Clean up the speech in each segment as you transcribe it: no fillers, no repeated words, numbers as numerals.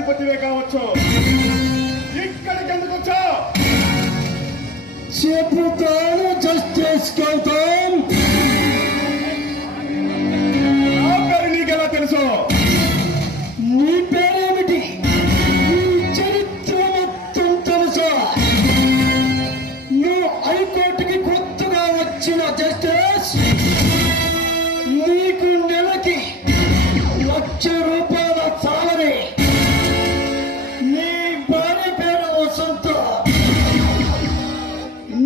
అధిపతివే కావచ్చు, ఇక్కడికి ఎందుకు వచ్చా? చెబుతాను జస్టిస్ గౌతమ్. నా పేరు నీకెలా తెలుసు? నీ పేరేమిటి? నీ చరిత్ర మొత్తం తెలుసా? నువ్వు హైకోర్టుకి కొత్తగా వచ్చిన జస్టిస్. నీకు నెలకి ₹1,00,000 సాలరీ. నీ భార్య పేరు వసంత.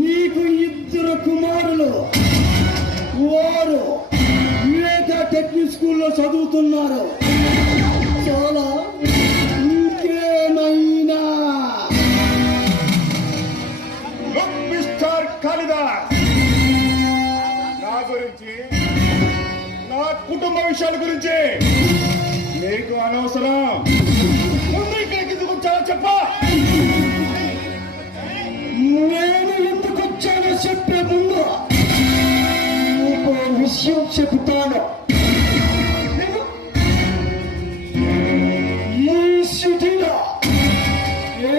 నీకు 2 కుమారులు. వారు వివేక టెక్నిక్ స్కూల్లో చదువుతున్నారు. చాలా ఇంకేమైనా? మిస్టర్ కాళిదాస్, నా గురించి, నా కుటుంబ విషయాల గురించి నీకు అనవసరం. ముందు ఇక్కడికి ఎందుకు వచ్చావో చెప్పా. నేను ఎందుకు వచ్చానో చెప్పే ముందు నీకు విషయం చెబుతాను. ఈ సిటీలో ఏ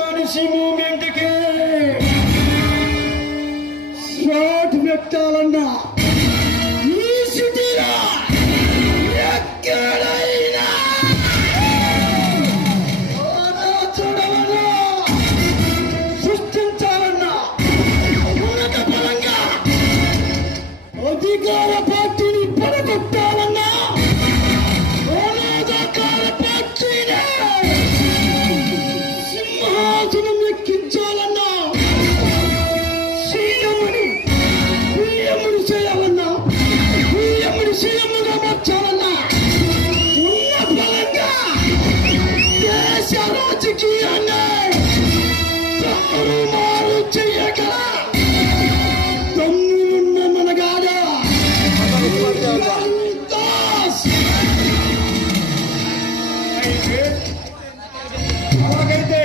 మనిషి మూమెంట్కి షాట్ పెట్టాలన్నా ఈ సిటీలో ఎక్కడైనా సృష్టించాలన్నా ఉన్నత పరంగా అధికార పార్టీని పడగొట్టాలన్నా అనాథకార పార్టీని సింహాసనం ఎక్కించాలన్నా సీఎంని పిఎంని చేయాలన్నా పిఎంని సీఎంగా మార్చాలన్నా ఉన్న బలంగా దేశ రాజకీయాన్ని తారుమారు చెయ్యగల దమ్ములున్న మనగాడా దాస్. అలాగైతే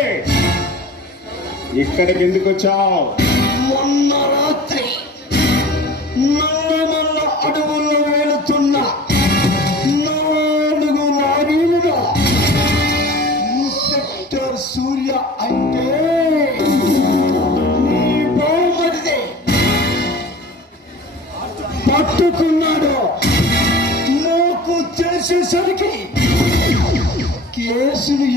ఇక్కడికి ఎందుకు వచ్చావు? మొన్న రాత్రి నల్లమల్ల అడవుల్లో వెళుతున్న 4 లారీలుగా ఇన్స్పెక్టర్ సూర్య అంటే నీ బావమరిది పట్టుకున్నాడు. నాకు తెలిసేసరికి కేసులు